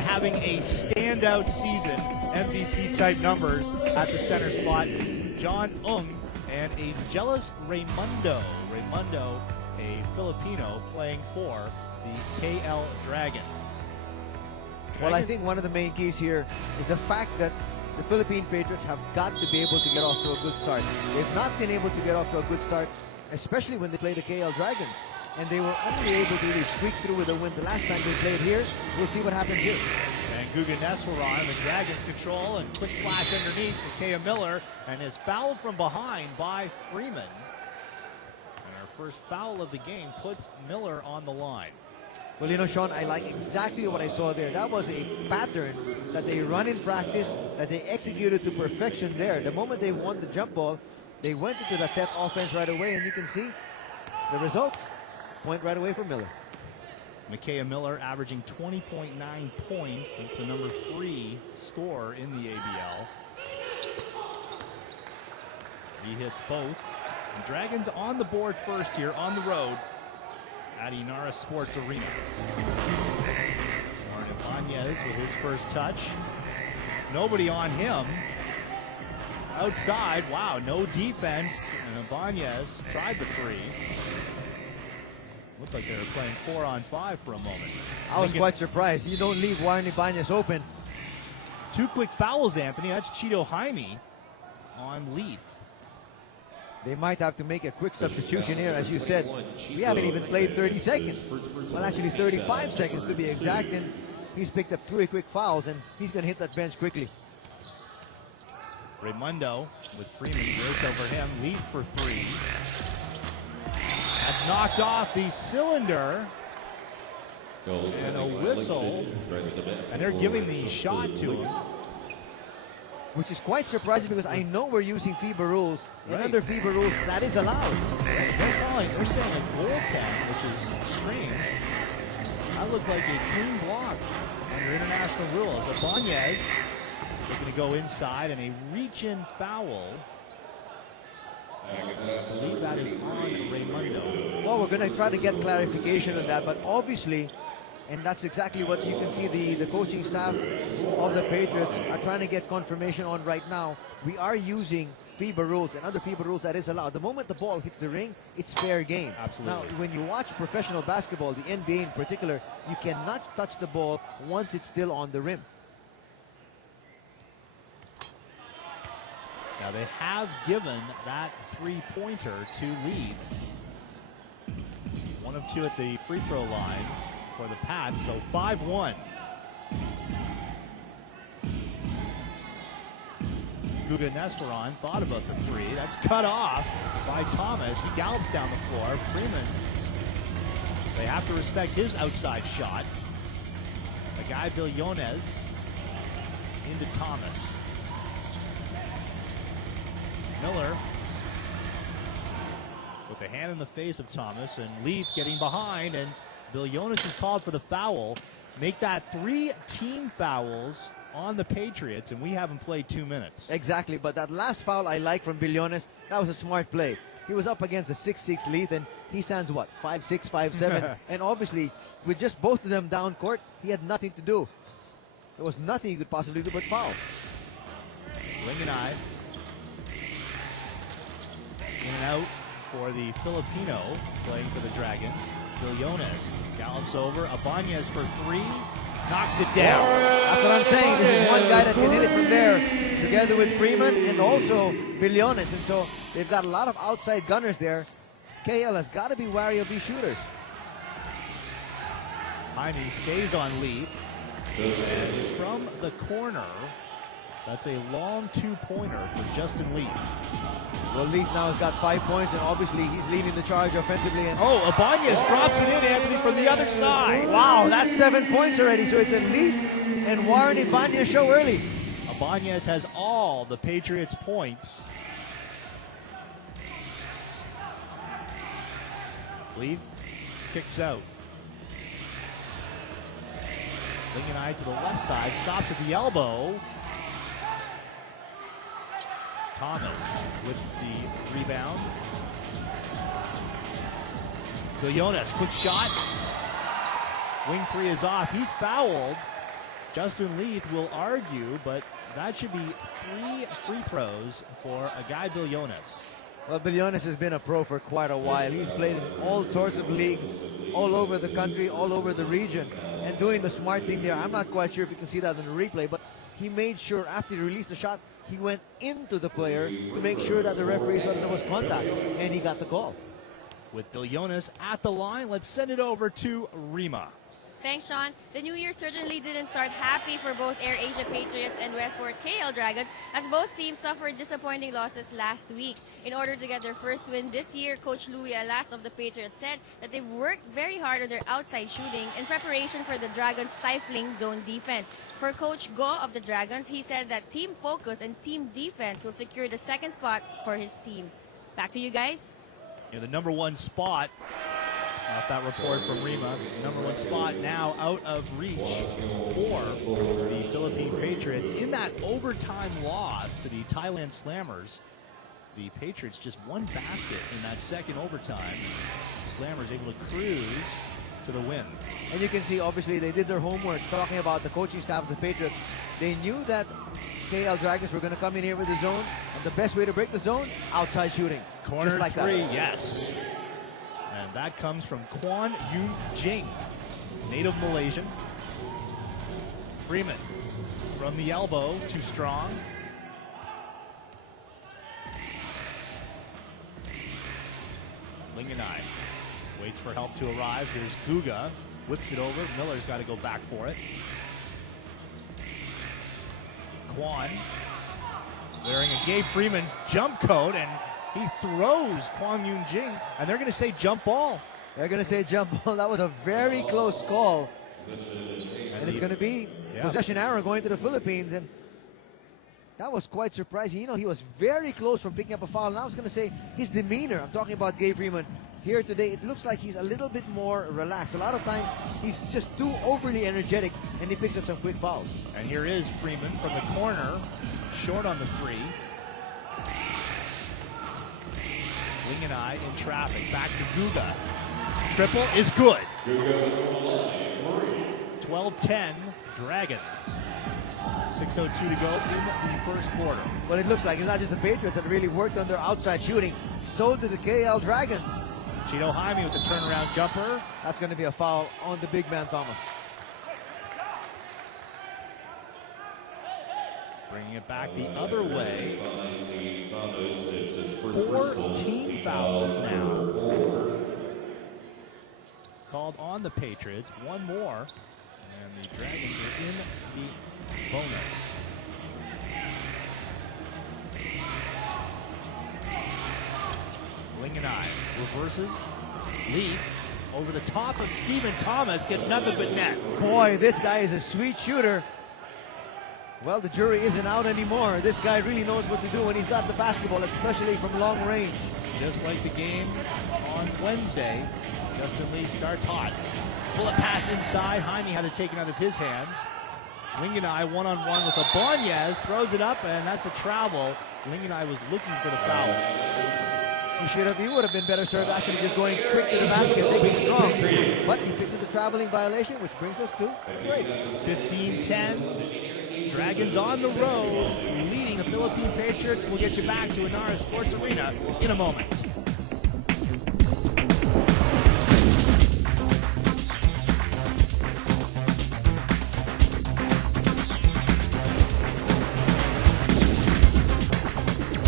having a standout season, MVP type numbers at the center spot. John Ung and Angeles Raimundo. Raimundo, a Filipino playing for the KL Dragons. Well, I think one of the main keys here is the fact that the Philippine Patriots have got to be able to get off to a good start. They've not been able to get off to a good start, especially when they play the KL Dragons. And they were only able to really squeak through with a win the last time they played here. We'll see what happens here. And Guganeswaran, the Dragons control, and quick flash underneath for Kea Miller, and is fouled from behind by Freeman. And our first foul of the game puts Miller on the line. Well, you know, Sean, I like exactly what I saw there. That was a pattern that they run in practice, that they executed to perfection there. The moment they won the jump ball, they went into that set offense right away, and you can see the results. Point right away for Miller. Micaiah Miller averaging 20.9 points. That's the number 3 scorer in the ABL. He hits both. The Dragons on the board first here on the road at Inara Sports Arena. Warren Ibanez with his first touch. Nobody on him. Outside, wow, no defense. And Ibanez tried the 3. Looked like they were playing 4-on-5 for a moment. I was quite surprised. You don't leave Warren Ibanez open. 2 quick fouls, Anthony. That's Cheeto Jaime on Leith. They might have to make a quick substitution here. As you said, we haven't even played 30 seconds. Well, actually 35 seconds to be exact. And he's picked up 2 quick fouls, and he's going to hit that bench quickly. Raimundo with Freeman worked over him. Leith for 3. That's knocked off the cylinder. And a whistle. And they're giving the shot to him. Which is quite surprising because I know we're using FIBA rules. And under FIBA rules, that is allowed. They're saying a goaltend, which is strange. That looked like a clean block under international rules. Ibanez looking to go inside, and a reach-in foul. I believe that is on Raimundo. Well, we're going to try to get clarification on that, but obviously, and that's exactly what you can see the coaching staff of the Patriots are trying to get confirmation on right now. We are using FIBA rules, and under FIBA rules, that is allowed. The moment the ball hits the ring, it's fair game. Absolutely. Now, when you watch professional basketball, the NBA in particular, you cannot touch the ball once it's still on the rim. Now they have given that 3-pointer to Leith. 1 of 2 at the free throw line for the Pats, so 5-1. Guganeswaran thought about the 3. That's cut off by Thomas. He gallops down the floor. Freeman, they have to respect his outside shot. The guy Billones into Thomas. Miller with the hand in the face of Thomas, and Leith getting behind, and Billones is called for the foul. Make that 3 team fouls on the Patriots, and we haven't played 2 minutes. Exactly, but that last foul I like from Billones, that was a smart play. He was up against a 6'6" Leith, and he stands, what, 5'6", 5'7", and obviously, with just both of them down court, he had nothing to do. There was nothing he could possibly do but foul. Lingenai in and out for the Filipino playing for the Dragons. Billones gallops over. Ibanez for 3. Knocks it down. That's what I'm saying. This is one guy that can hit it from there, together with Freeman and also Billones. And so they've got a lot of outside gunners there. KL has got to be wary of these shooters. Jaime stays on Leith. And from the corner, that's a long 2-pointer for Justin Leith. Well, Leith now has got 5 points, and obviously he's leading the charge offensively. And Ibanez drops it in, Anthony, from the other side. Wow, that's 7 points already. So it's a Leith and Warren Ibanez show early. Ibanez has all the Patriots' points. Leith kicks out. Lingenai to the left side, stops at the elbow. Thomas with the rebound. Billones, quick shot. Wing 3 is off. He's fouled. Justin Leith will argue, but that should be 3 free throws for a guy Bilionis. Well, Bilionis has been a pro for quite a while. He's played in all sorts of leagues, all over the country, all over the region, and doing the smart thing there. I'm not quite sure if you can see that in the replay, but he made sure after he released the shot, he went into the player to make sure that the referee saw that there was contact, and he got the call. With Bilionis at the line, let's send it over to Rima. Thanks, Sean. The new year certainly didn't start happy for both AirAsia Patriots and Westport KL Dragons, as both teams suffered disappointing losses last week. In order to get their first win this year, Coach Louis Alas of the Patriots said that they've worked very hard on their outside shooting in preparation for the Dragons' stifling zone defense. For Coach Go of the Dragons, he said that team focus and team defense will secure the second spot for his team. Back to you guys. The number 1 spot, off that report from Rima, number 1 spot now out of reach for the Philippine Patriots. In that overtime loss to the Thailand Slammers, the Patriots just 1 basket in that second overtime. Slammers able to cruise to the win. And you can see, obviously, they did their homework talking about the coaching staff of the Patriots. They knew that KL Dragons were going to come in here with the zone, and the best way to break the zone, outside shooting. Corner just like 3, that. yes. And that comes from Kwan Yoon Jing, native Malaysian. Freeman from the elbow, too strong. Linganai waits for help to arrive. Here's Guga, whips it over. Miller's got to go back for it. Kwan wearing a Gabe Freeman jump coat, and he throws Kwang Yoon Jing, and they're going to say jump ball. They're going to say jump ball. That was a very close call. And it's going to be possession arrow going to the Philippines. And that was quite surprising. He was very close from picking up a foul. And I was going to say his demeanor. I'm talking about Gabe Freeman here today. It looks like he's a little bit more relaxed. A lot of times he's just too overly energetic, and he picks up some quick fouls. And here is Freeman from the corner, short on the 3. Linganai in traffic, back to Guga. Triple is good. 12-10 Dragons. 6:02 to go in the first quarter. Well, it looks like it's not just the Patriots that really worked on their outside shooting. So did the KL Dragons. Chino Jaime with the turnaround jumper. That's going to be a foul on the big man, Thomas. Bringing it back the other way. 14 fouls now called on the Patriots. 1 more, and the Dragons are in the bonus. Linganai reverses. Leith over the top of Stephen Thomas, gets nothing but net. Boy, this guy is a sweet shooter. Well, the jury isn't out anymore. This guy really knows what to do when he's got the basketball, especially from long range. Just like the game on Wednesday, Justin Leith starts hot. Bullet pass inside. Jaime had it taken out of his hands. Linganai one-on-one with Abanez, throws it up, and that's a travel. Linganai was looking for the foul. He would have been better served actually just going quick to the basket, thinking strong. But he picks up the traveling violation, which brings us to break. 15-10. Dragons on the road, leading the Philippine Patriots. We'll get you back to Inara Sports Arena in a moment.